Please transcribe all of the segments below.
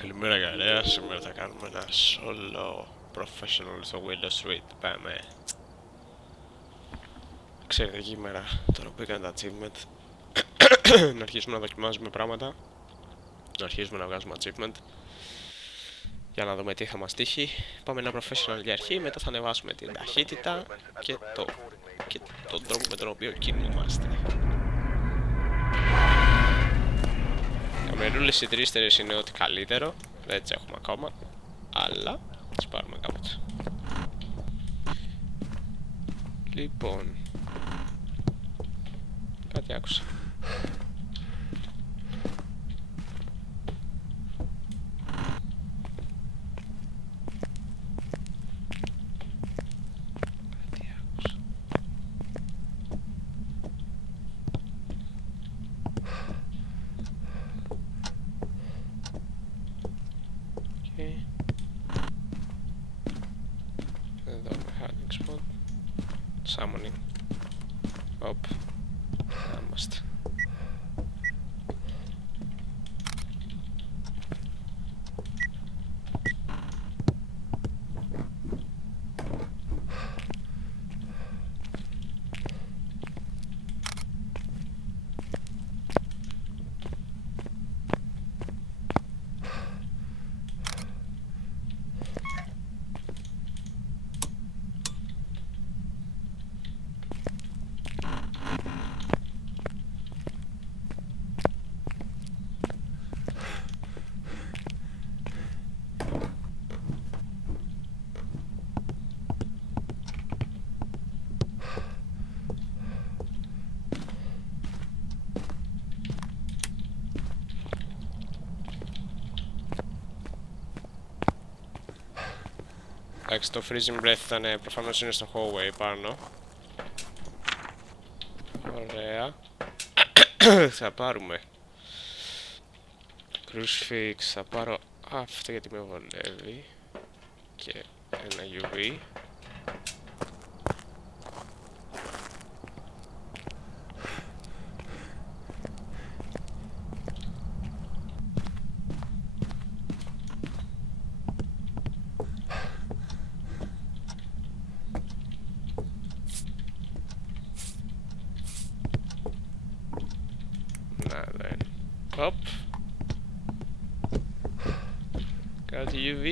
Καλημέρα γαρέα, σήμερα θα κάνουμε ένα solo professional στο Willow Street. Πάμε. Εξαιρετική ημέρα, τώρα που έκανε τα achievement. Να αρχίσουμε να δοκιμάζουμε πράγματα. Να αρχίσουμε να βγάζουμε achievement. Για να δούμε τι θα μας τύχει. Πάμε ένα professional για αρχή, μετά θα ανεβάσουμε την ταχύτητα και τον τρόπο με τον οποίο κινούμαστε. Καμερούλες οι τρίστερες είναι ό,τι καλύτερο. Δεν τις έχουμε ακόμα, αλλά τις πάρουμε κάποτε. Λοιπόν, κάτι άκουσα. Εδώ με hiding spot. Summoning. Οπ. Να είμαστε. Εντάξει, το freezing breath ήταν, προφανώς είναι στο hallway πάνω. Ωραία. Θα πάρουμε crucifix, θα πάρω αυτό γιατί με βολεύει και ένα UV. Hop. Got UV.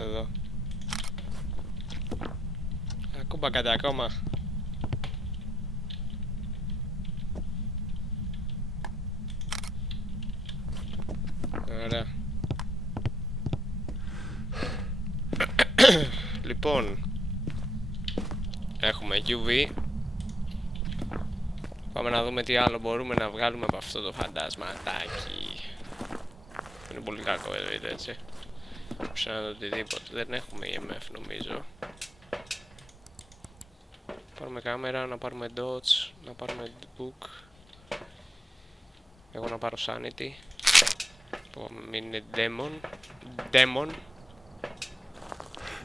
Εδώ. Ακόμα κάτι ακόμα. Ωραία. Λοιπόν, έχουμε UV. Πάμε να δούμε τι άλλο μπορούμε να βγάλουμε από αυτό το φαντασματάκι. Είναι πολύ κακό εδώ, έτσι. Σαν οτιδήποτε. Δεν έχουμε EMF νομίζω. Πάρουμε κάμερα, να πάρουμε dots, να πάρουμε book. Εγώ να πάρω sanity. Που μην είναι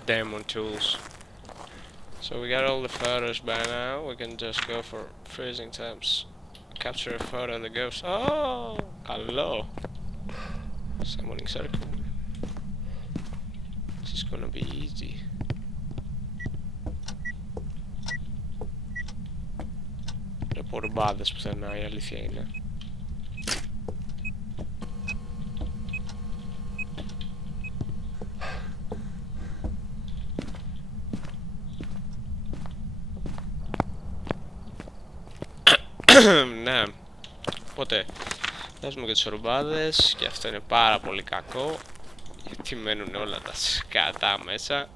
demon tools. So we got all the photos by now. We can just go for freezing temps. Capture a photo of the ghost. Oh, καλό. Summoning circle. This is gonna be easy. Δεν πω ρουμπάδες πουθενά, η αλήθεια είναι. Ναι. Οπότε, βάζουμε και τις ρουμπάδες και αυτό είναι πάρα πολύ κακό. Γιατί μένουν όλα τα σκατά μέσα.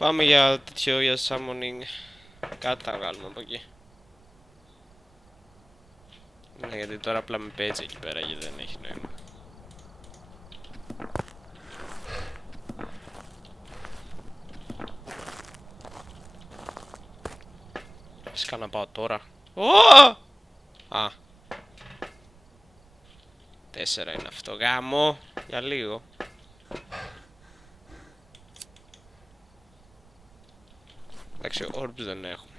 Πάμε για τέτοιο, για summoning. Κάτι θα βγάλουμε από εκεί. Ναι, γιατί τώρα απλά με παίζει εκεί πέρα και δεν έχει νόημα. Φυσικά να πάω τώρα. Α! 4 είναι αυτό. Γάμο! Για λίγο. Εντάξει, orbs δεν έχουμε.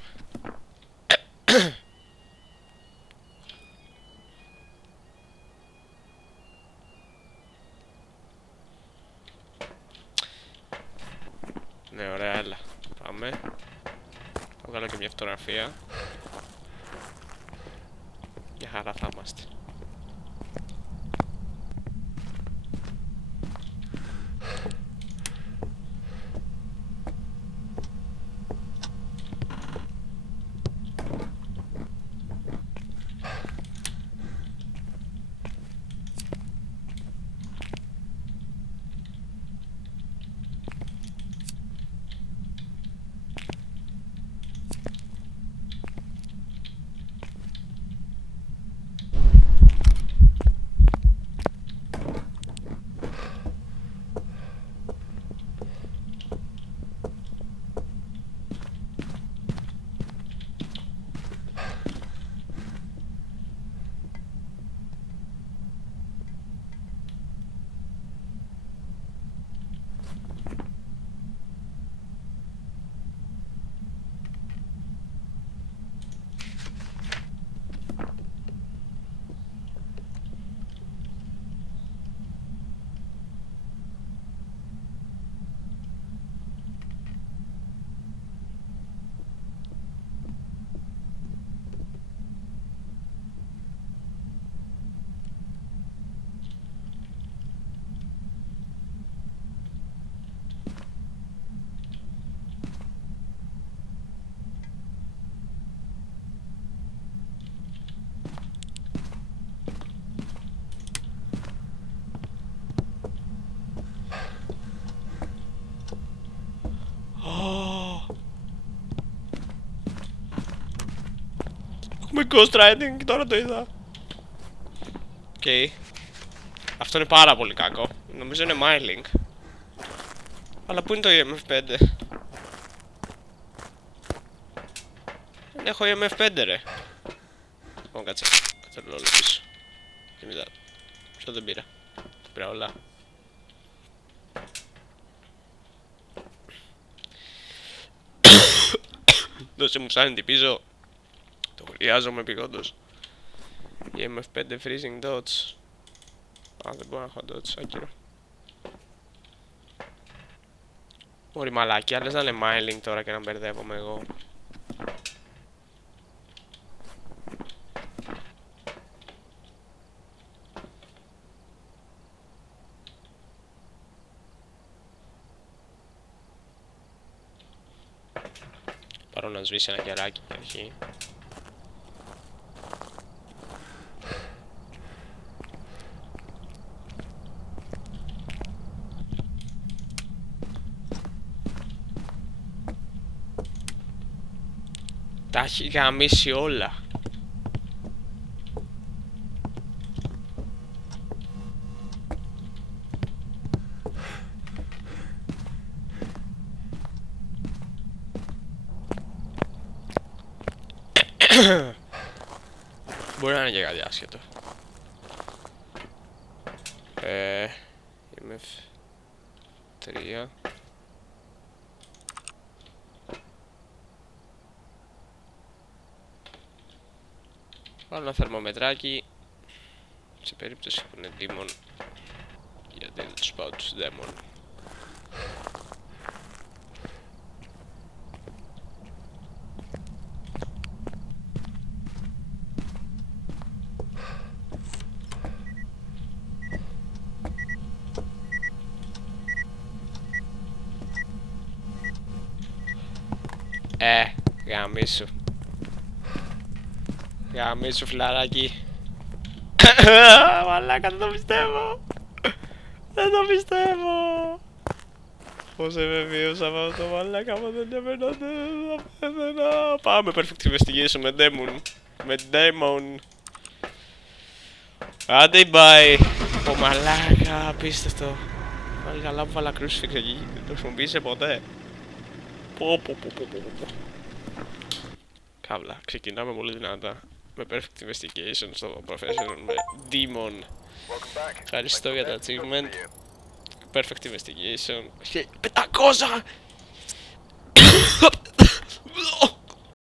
Ναι, ωραία, έλα. Πάμε. Θα βγάλω και μια φωτογραφία. Μια χαρά θα είμαστε. Έχουμε Ghost Riding και τώρα το είδα. Οκ. Αυτό είναι πάρα πολύ κακό. Νομίζω είναι Myling. Αλλά πού είναι το EMF5? Δεν έχω EMF5 ρε. Λοιπόν, κάτσε. Κάτσε όλο πίσω. Και μετά. Ποιο δεν πήρα? Τα πήρα όλα. Δώσε μου sanity πίσω. Το χρειάζομαι επειγόντως. EMF5 freezing dots. Α, δεν μπορώ να έχω dots, άκυρο. Μωρή μαλάκι, άλλες να είναι Myling τώρα και να μπερδεύομαι εγώ. Πάρω να σβήσει ένα κεράκι για αρχή. Τα έχει γαμίσει όλα. Μπορεί να είναι και κάτι άσχετο. EMF 3. Βάλω ένα θερμομετράκι σε περίπτωση που είναι demon, γιατί δεν τους πάω τους demon. Γαμίσου. Γαμίσου φιλαράκι. Μαλάκα, δεν το πιστεύω. Δεν το πιστεύω. Πώς εβεβίωσα αυτό το μαλάκα μου, δεν έπαιρνα, θα πέθαινα. Πάμε, perfect investigation με Demon. Με Demon. Άντε, bye. Ω μαλάκα, απίστευτο. Πάλι καλά που βάλα crucifix εκεί, δεν το χρησιμοποίησε ποτέ. Πω. Καύλα, ξεκινάμε πολύ δυνατά. Με perfect investigation στο professional με Demon. Ευχαριστώ για το achievement. Perfect investigation. 1500!